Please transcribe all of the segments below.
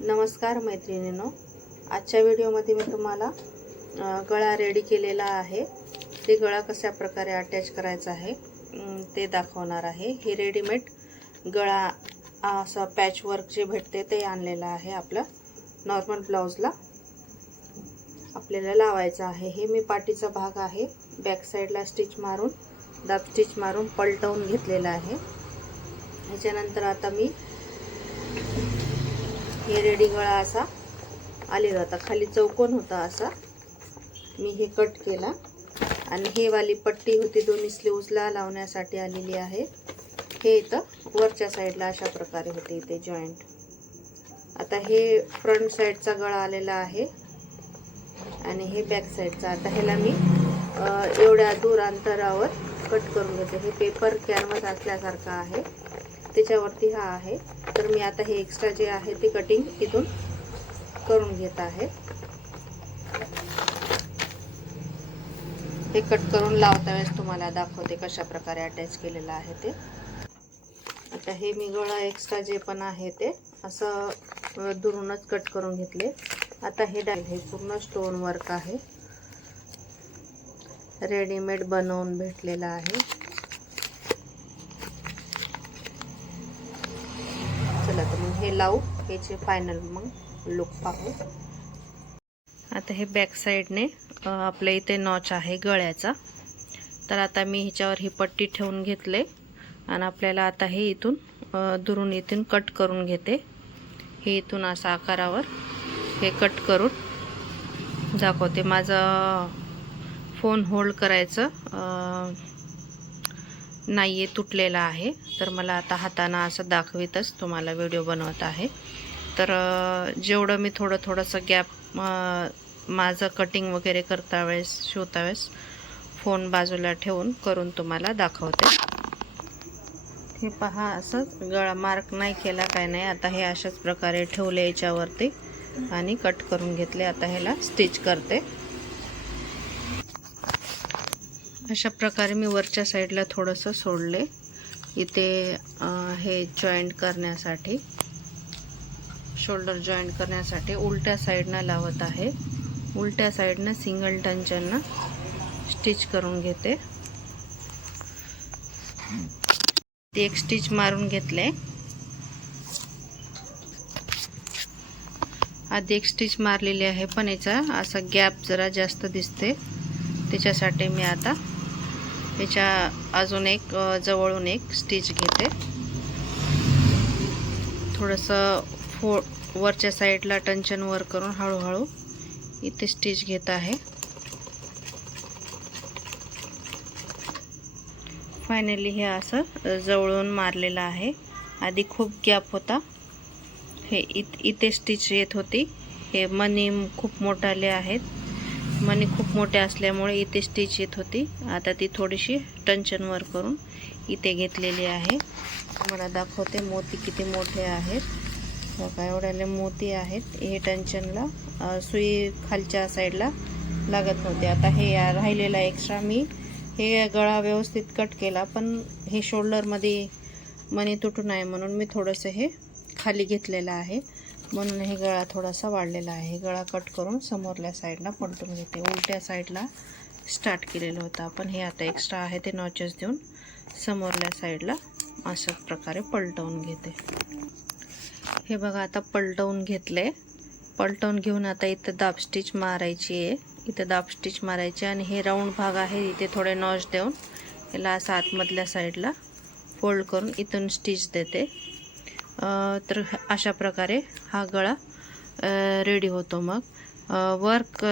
नमस्कार मैत्रिणीनो. आजच्या व्हिडिओमध्ये मी तुम्हाला गळा रेडी केलेला आहे. ते गळा कशा प्रकारे अटॅच करायचा आहे ते दाखवणार आहे. हे रेडीमेड गळा असं पॅचवर्क जे भेटते ते आणलेलं आहे आपलं नॉर्मल ब्लाऊजला आपल्याला लावायचं आहे. हे मी पाठीचा भाग आहे. बॅक साईडला स्टिच मारून दाब स्टिच मारून पलटवून घेतलेला आहे. ह्याच्यानंतर आता मी हे रेडी गळा असा. आलेला होता. खाली चौकोन होता असा. मी हे कट केला. आणि हे वाली पट्टी होती दोन्ही स्लीव्जला लावण्यासाठी आलेली आहे. हे इथं वरच्या साईडला अशा प्रकारे होते इथे जॉईंट आता हे फ्रंट साईडचा गळा आलेला आहे. आणि हे बॅक साईडचा आता ह्याला मी एवढ्या दूर अंतरावर कट करून घेते. हे पेपर कॅनव्हास असल्यासारखं आहे. त्याच्यावरती हा आहे. तर मी आता हे एक्स्ट्रा जे आहे ते कटिंग इथून करून घेत आहे. हे कट करून लावता वेळेस तुम्हाला दाखवते कशा प्रकारे अटॅच केलेलं आहे ते. आता हे मी गळा एक्स्ट्रा जे पण आहे ते असं दुरूनच कट करून घेतले. आता हे डाय हे पूर्ण स्टोन वर्क आहे. रेडीमेड बनवून भेटलेलं आहे. हे लावू ह्याचे फायनल मग लुक पाहू. आता हे बॅक साईडने आपल्या इथे नॉच आहे गळ्याचा. तर आता मी ह्याच्यावर ही पट्टी ठेवून घेतले आणि आपल्याला आता हे इथून दुरून इथून कट करून घेते. हे इथून असं आकारावर हे कट करून दाखवते. माझा फोन होल्ड करायचं नाही आहे तुटलेला आहे. तर मला आता हाताना असं दाखवितच तुम्हाला व्हिडिओ बनवत आहे. तर जेवढं मी थोडं थोडंसं गॅप माझं कटिंग वगैरे करता वेळेस शिवता वेळेस फोन बाजूला ठेवून करून तुम्हाला दाखवते. हे पहा असंच गळा मार्क नाही केला काय नाही. आता हे अशाच प्रकारे ठेवले याच्यावरती आणि कट करून घेतले. आता ह्याला स्टिच करते. अशा प्रकारे मी वरच्या साईडला थोडंसं सोडले. इथे हे जॉईंट करण्यासाठी शोल्डर जॉईंट करण्यासाठी उलट्या साईडनं लावत आहे. उलट्या साईडनं सिंगल टंचनं स्टिच करून घेते. ते एक स्टिच मारून घेतले. आधी एक स्टिच मारलेली आहे पण याचा असा गॅप जरा जास्त दिसते. त्याच्यासाठी मी आता ह्याच्या अजून एक जवळून एक स्टिच घेते. थोडंसं फो वरच्या साईडला टंचन वर करून हळूहळू इथे स्टिच घेत आहे. फायनली हे असं जवळून मारलेलं आहे. आधी खूप गॅप होता. हे इत इथे स्टिच येत होती. हे मनी खूप मोठाले आहेत. मनी खूप मोठे असल्यामुळे इथे स्टिच येत होती. आता ती थोडीशी टंचनवर करून इथे घेतलेली आहे. मला दाखवते मोती किती मोठे आहेत. बघा एवढ्याले मोती आहेत. हे टंचनला सुई खालच्या साईडला लागत नव्हते. आता हे राहिलेला एक्स्ट्रा मी हे गळा व्यवस्थित कट केला पण हे शोल्डरमध्ये मनी तुटू नये म्हणून मी थोडंसं हे खाली घेतलेलं आहे. म्हणून हे गळा थोडासा वाढलेला आहे. गळा कट करून समोरल्या साईडला पलटून घेते. उलट्या साईडला स्टार्ट केलेलं होतं आपण. हे आता एक्स्ट्रा आहे ते नॉचेस देऊन समोरल्या साईडला अशा प्रकारे पलटवून घेते. हे बघा आता पलटवून घेतले. पलटवून घेऊन आता इथं दाब स्टिच मारायची आहे. इथं दाब स्टिच मारायची आणि हे राऊंड भाग आहे. इथे थोडे नॉच देऊन याला असं आतमधल्या साईडला फोल्ड करून इथून स्टिच देते. तर अशा प्रकारे हा गळा रेडी होतो मग. वर्क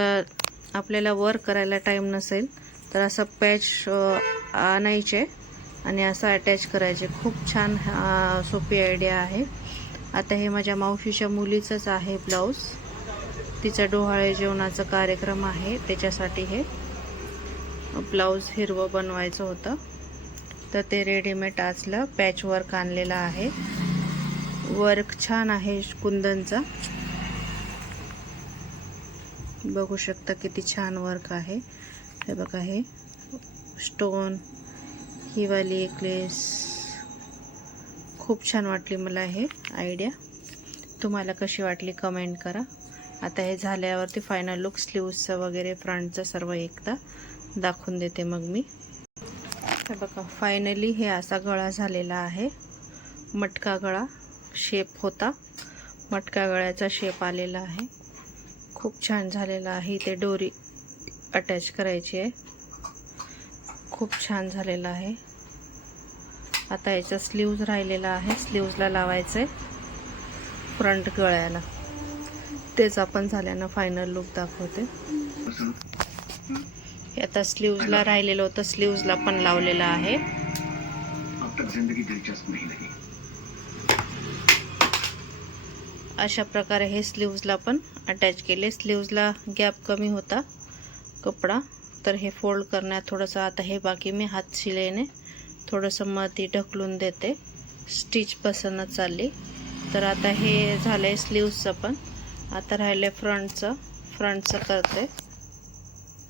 आपल्याला वर्क करायला टाईम नसेल तर असं पॅच आणायचे आणि असं अटॅच करायचे. खूप छान सोपी आयडिया आहे. आता हे माझ्या मावशीच्या मुलीचंच आहे ब्लाऊज तिचा डोहाळे जेवणाचा कार्यक्रम आहे. त्याच्यासाठी हे ब्लाऊज हिरवं बनवायचं होतं. तर ते रेडीमेड आजलं पॅच वर्क आणलेलं आहे. वर्क छान आहे कुंदनचा. बघू शकता किती छान वर्क आहे. हे बघा हे स्टोन ही वाली एकलेस खूप छान वाटली मला हे आयडिया तुम्हाला कशी वाटली कमेंट करा. आता हे झाल्यावरती फायनल लुक स्लीव्सचं वगैरे फ्रंटचं सर्व एकदा दाखवून देते मग मी. हे बघा फायनली हे असा गळा झालेला आहे. मटका गळा. शेप होता. मटका गळ्याचा शेप आलेला आहे. खूप छान झालेला आहे. इथे डोरी अटॅच करायची आहे. खूप छान झालेला आहे. आता याचा स्लीव्ज राहिलेला आहे. स्लीव्जला लावायचं आहे फ्रंट गळ्याला. तेच आपण झाल्यानं फायनल लुक दाखवते. आता स्लीव्जला राहिलेलं होतं. स्लीव्जला पण लावलेलं आहे. अशा प्रकारे हे स्लीव्जला पण अटॅच केले. स्लीव्जला गॅप कमी होता कपडा. तर हे फोल्ड करण्यात थोडंसं आता हे बाकी मी हात शिलेने थोडंसं मती ढकलून देते. स्टिच बसणं चालली. तर आता हे झालं आहे स्लीव्जचं पण. आता राहिलं फ्रंटचं फ्रंटचं करते.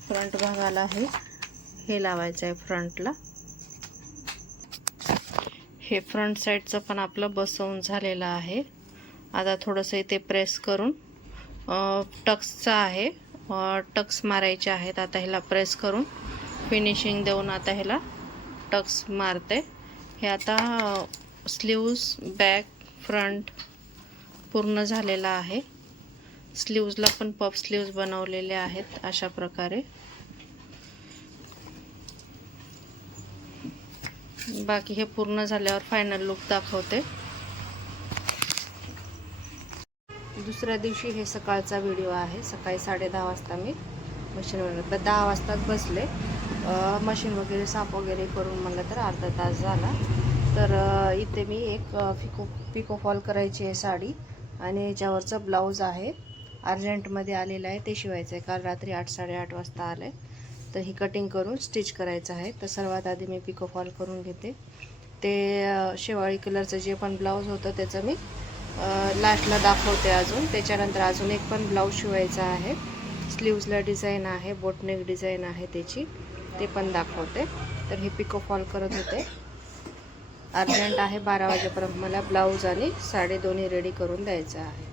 फ्रंट भागाला हे हे लावायचं आहे फ्रंटला हे फ्रंट साईडचं पण आपलं बसवून झालेलं आहे. आता थोडंसं इथे प्रेस करून टक्सचं आहे. टक्स मारायचे आहेत आता ह्याला प्रेस करून. फिनिशिंग देऊन आता ह्याला टक्स मारते. हे आता स्लीव्ज बॅक फ्रंट पूर्ण झालेला आहे. स्लीव्जला पण पफ स्लीव्ज बनवलेले आहेत अशा प्रकारे. बाकी हे पूर्ण झाल्यावर फायनल लुक दाखवते. दुसऱ्या दिवशी हे सकाळचा व्हिडिओ आहे. सकाळी साडे दहा वाजता मी मशीनवर दहा वाजताच बसले. मशीन वगैरे साफ वगैरे करून म्हणलं तर अर्धा तास झाला. तर इथे मी एक पिको पिको फॉल करायची आहे साडी आणि याच्यावरचं ब्लाऊज आहे. अर्जंटमध्ये आलेलं आहे. ते शिवायचं आहे. काल रात्री आठ साडेआठ वाजता आलं. आहे तर ही कटिंग करून स्टिच करायचं आहे. तर सर्वात आधी मी पिको फॉल करून घेते. ते शेवाळी कलरचं जे पण ब्लाऊज होतं त्याचं मी लास्टला दाखवते अजून. त्याच्यानंतर अजून एक पण ब्लाऊज शिवायचा आहे. स्लीव्जला डिझाईन आहे बोटनेक डिझाईन आहे त्याची. ते पण दाखवते. तर हे पिको फॉल करत होते. अर्जंट आहे बारा वाजेपर्यंत. मला ब्लाऊज आणि साडी दोन्ही रेडी करून द्यायचं आहे.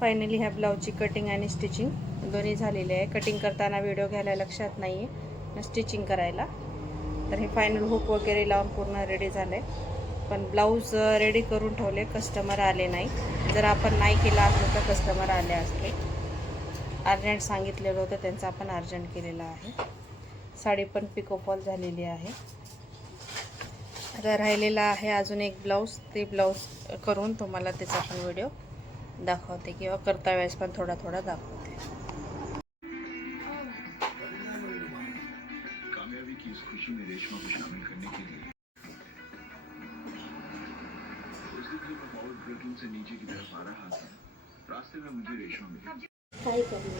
फायनली ह्या ब्लाऊजची कटिंग आणि स्टिचिंग दोन्ही झालेली आहे. कटिंग करताना व्हिडिओ घ्यायला लक्षात नाही आहे स्टिचिंग करायला. तर हे फायनल हुक वगैरे लावून पूर्ण रेडी झालं आहे पण ब्लाऊज रेडी करून ठेवले कस्टमर आले नाही. जर आपण नाही केला असलं तर कस्टमर आले असते. अर्जंट सांगितलेलं होतं त्यांचं आपण अर्जंट केलेलं आहे. साडी पण पिकोफॉल झालेली आहे. आता राहिलेला आहे अजून एक ब्लाऊज ते ब्लाऊज करून तुम्हाला त्याचा पण व्हिडिओ दाखवते किंवा करता वेळेस पण थोडा थोडा दाखवते. की इस खुशी में रेशमा को शामिल करने के लिए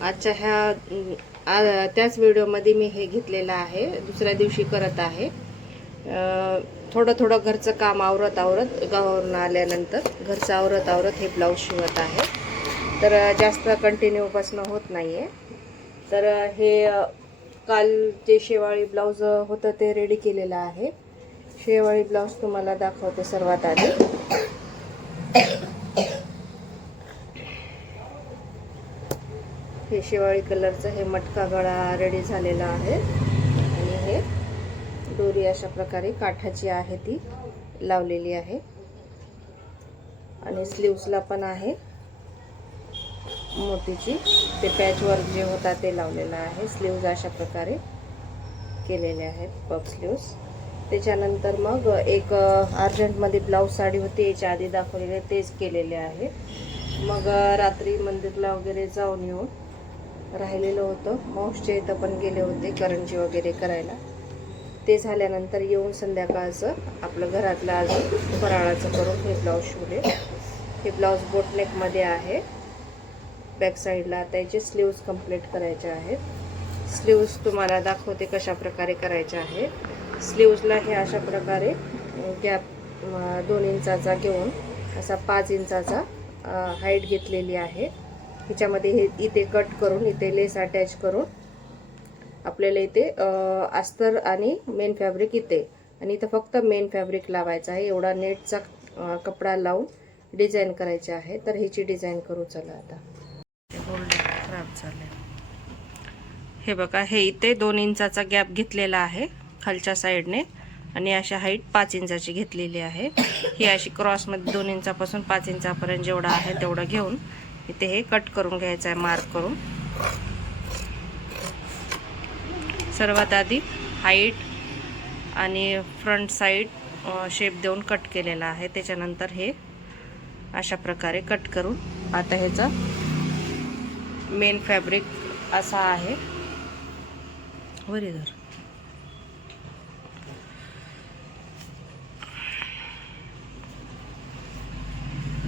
आजच्या ह्या त्याच व्हिडिओमध्ये मी हे घेतलेलं आहे. दुसऱ्या दिवशी करत आहे. थोडं थोडं घरचं काम आवरत आवरत गावावरून आल्यानंतर घरचं आवरत आवरत हे ब्लाऊज शिवत आहे. तर जास्त कंटिन्यू बसणं होत नाही आहे तर हे काल जे शेवाळी ब्लाऊज होतं ते रेडी केलेलं आहे. शेवाळी ब्लाऊज तुम्हाला दाखवते सर्वात आधी. हे शिवाळी कलरचं हे मटका गळा रेडी झालेला आहे. आणि हे दोरी अशा प्रकारे काठाची आहे ती लावलेली आहे. आणि स्लीव्सला पण आहे. मोतीची. ते पॅचवर्क जे होता ते लावलेलं आहे. स्लीव्ज अशा प्रकारे केलेले आहेत पप स्लीव्स त्याच्यानंतर मग एक अर्जंटमध्ये ब्लाऊज साडी होती याच्या आधी दाखवलेले तेच केलेले आहे. मग रात्री मंदिरला वगैरे जाऊन येऊन राहिलेलं होतं. मावशीच्या इथं पण गेले होते करंजी वगैरे करायला. ते झाल्यानंतर येऊन संध्याकाळचं आपलं घरातलं अजून फराळाचं करून हे ब्लाऊज शिवले. हे ब्लाऊज बोटनेकमध्ये आहे. बॅक साईडला त्याचे स्लीव्ज कंप्लीट करायचे आहेत. स्लीव्ज तुम्हाला दाखवते कशा प्रकारे करायचे आहेत. स्लीव्जला हे अशा प्रकारे गॅप दोन इंचाचा घेऊन असा पाच इंचाचा हाईट घेतलेली आहे. हिच्यामध्ये हे इथे कट करून इथे लेस अटॅच करून आपल्याला इथे अस्तर आणि मेन फॅब्रिक इथे. आणि इथं फक्त मेन फॅब्रिक लावायचा आहे. एवढा नेटचा कपडा लावून डिझाईन करायची आहे. तर ह्याची डिझाईन करू चला आता. खराब झालं हे बघा हे इथे दोन इंचाचा गॅप घेतलेला आहे. खालच्या साईडने आणि अशा हाईट पाच इंचाची घेतलेली आहे. ही अशी क्रॉसमध्ये दोन इंचापासून पाच इंचापर्यंत जेवढा आहे तेवढं घेऊन इथे हे कट करून घ्यायचं आहे मार्क करून. सर्वात आधी हाईट आणि फ्रंट साईड शेप देऊन कट केलेला आहे. त्याच्यानंतर हे अशा प्रकारे कट करून आता ह्याचा मेन फॅब्रिक असा आहे. वर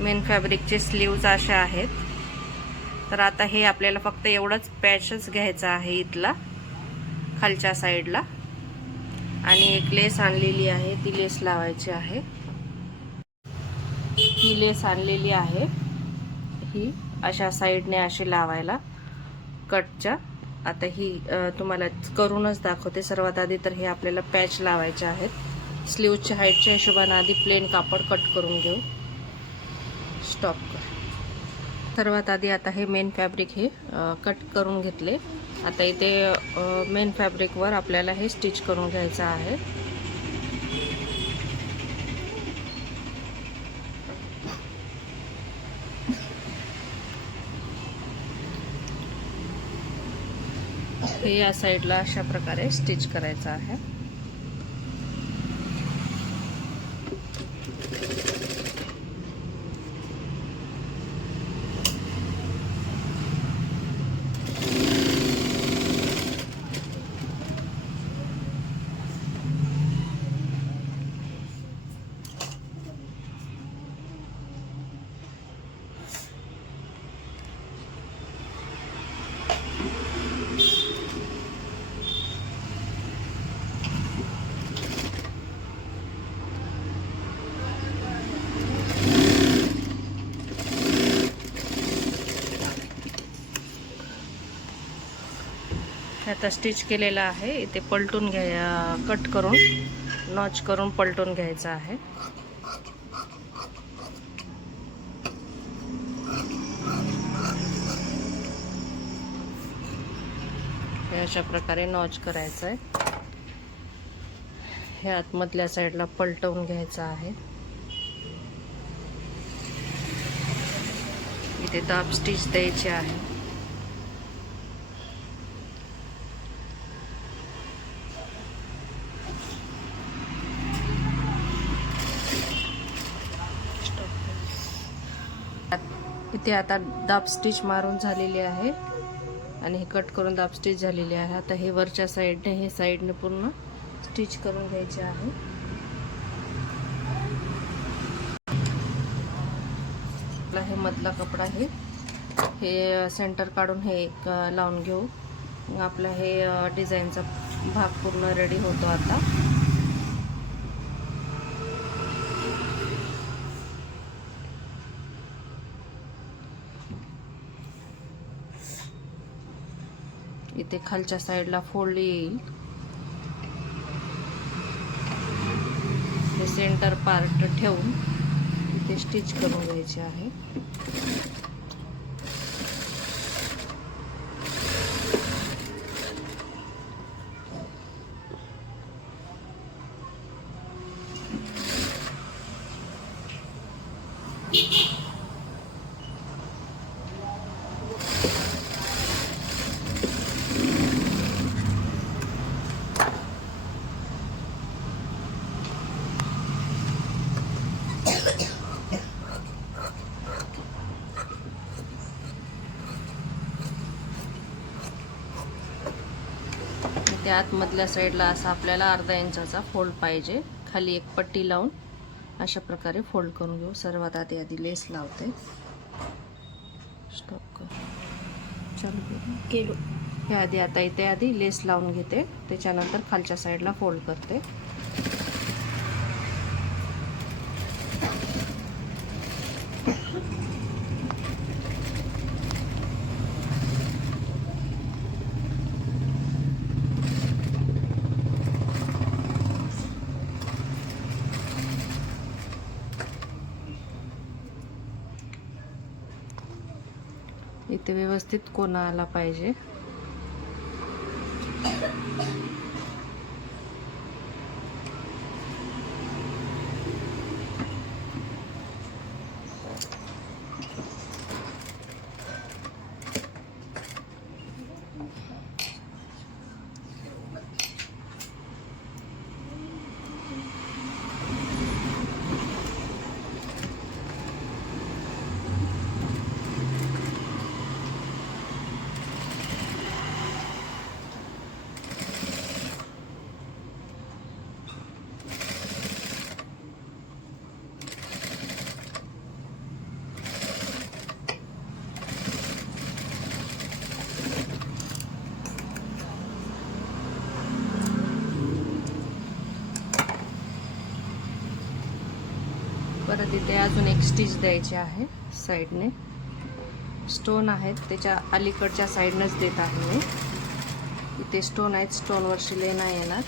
मेन फॅब्रिकचे स्लीव्ज अशा आहेत. तर आता हे आपल्याला फक्त एवढंच पॅचच घ्यायचं आहे इथला खालच्या साईडला आणि एक लेस आणलेली आहे ती लेस लावायची आहे. ही लेस आणलेली आहे. ही अशा साईडने अशी लावायला कटच्या आता ही तुम्हाला करूनच दाखवते. सर्वात आधी तर हे आपल्याला पॅच लावायचे आहेत. स्लीवच्या हाईटच्या हिशोबाने आधी प्लेन कापड कट करून घेऊ. स्टॉप कर. सर्वात आधी आता हे मेन फॅब्रिक हे कट करून घेतले. आता इथे मेन फॅब्रिकवर आपल्याला हे स्टिच करून घ्यायचं आहे. हे या साईडला अशा प्रकारे स्टिच करायचं आहे. आता स्टिच केलेलं आहे. इथे पलटून घ्या कट करून नॉच करून पलटून घ्यायचं आहे. हे अशा प्रकारे नॉच करायचं आहे. हे आतमधल्या साईडला पलटवून घ्यायचं आहे. इथे दाब स्टिच द्यायची आहे. इथे आता दाब स्टिच मारून झालेली आहे. आणि हे कट करून दाब स्टिच झालेली आहे. आता हे वरच्या साईडने हे साईडने पूर्ण स्टिच करून घ्यायचे आहे. आपला हे मधला कपडा हे हे सेंटर काढून हे एक लावून घेऊ. मग आपला हे डिझाईनचा भाग पूर्ण रेडी होतो आता. ते खालच्या साईडला फोल्ड येईल. हे सेंटर पार्ट ठेवून इथे स्टिच करून घ्यायचे आहे. इथे आतमधल्या साईडला असा आपल्याला अर्धा इंचाचा फोल्ड पाहिजे. खाली एक पट्टी लावून अशा प्रकारे फोल्ड करून घेऊ. सर्वात आधी आधी लेस लावते. स्टॉप कर. चालू केलो. हे आधी आता इथे आधी लेस लावून घेते. त्याच्यानंतर खालच्या साईडला फोल्ड करते. व्यवस्थित कोणा आला पाहिजे? तिथे अजून एक स्टिच द्यायची आहे साईडने स्टोन आहेत त्याच्या अलीकडच्या साईडनंच देत आहे मी. इथे स्टोन आहेत स्टोनवर शिले नाही येणार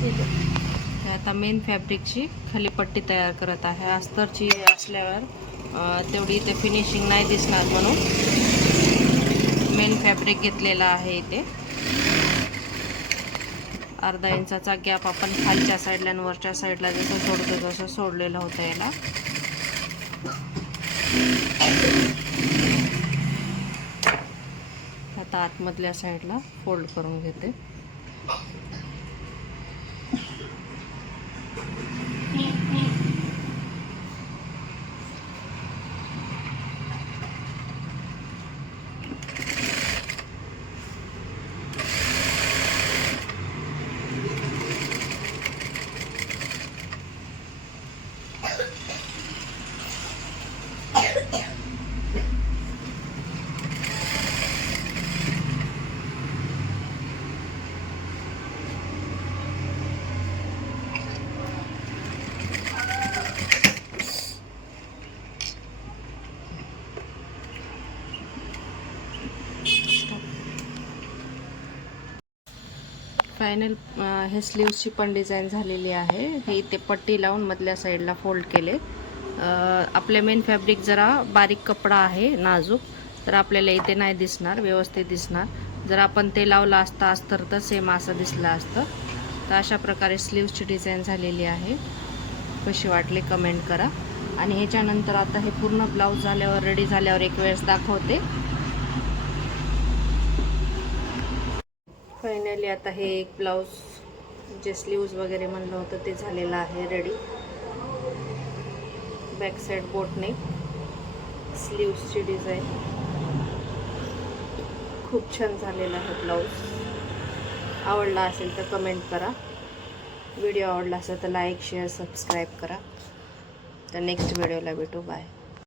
हे आता मेन फॅब्रिकची खाली पट्टी तयार करत आहे. अस्तरची असल्यावर तेवढी इथे फिनिशिंग नाही दिसणार म्हणून मेन फॅब्रिक घेतलेला आहे इथे. अर्धा इंचाचा गॅप आपण खालच्या साईडला आणि वरच्या साईडला जसं सोडतो तसं सोडलेलं होतं याला. आता आतमधल्या साईडला फोल्ड करून घेते. फायनल हे स्लीव्सची पण डिझाईन झालेली आहे. हे इथे पट्टी लावून मधल्या साईडला फोल्ड केले. आपले मेन फॅब्रिक जरा बारीक कपडा आहे नाजूक. तर आपल्याला इथे नाही दिसणार व्यवस्थित दिसणार. जर आपण ते लावलं असतं अस्तर तर सेम असं दिसलं असतं. तर अशा प्रकारे स्लीव्सची डिझाईन झालेली आहे. कशी वाटली कमेंट करा. आणि ह्याच्यानंतर आता हे पूर्ण ब्लाऊज झाल्यावर रेडी झाल्यावर एक वेळेस दाखवते. फायनली आता हे एक ब्लाऊज जे स्लीव्ज वगैरे म्हणलं होतं ते झालेलं आहे रेडी बॅक साईड बोटने स्लीव्सची डिझाईन खूप छान झालेला आहे ब्लाऊज आवडला असेल तर कमेंट करा. व्हिडिओ आवडला असेल तर लाईक शेअर सबस्क्राईब करा. तर नेक्स्ट व्हिडिओला भेटू. बाय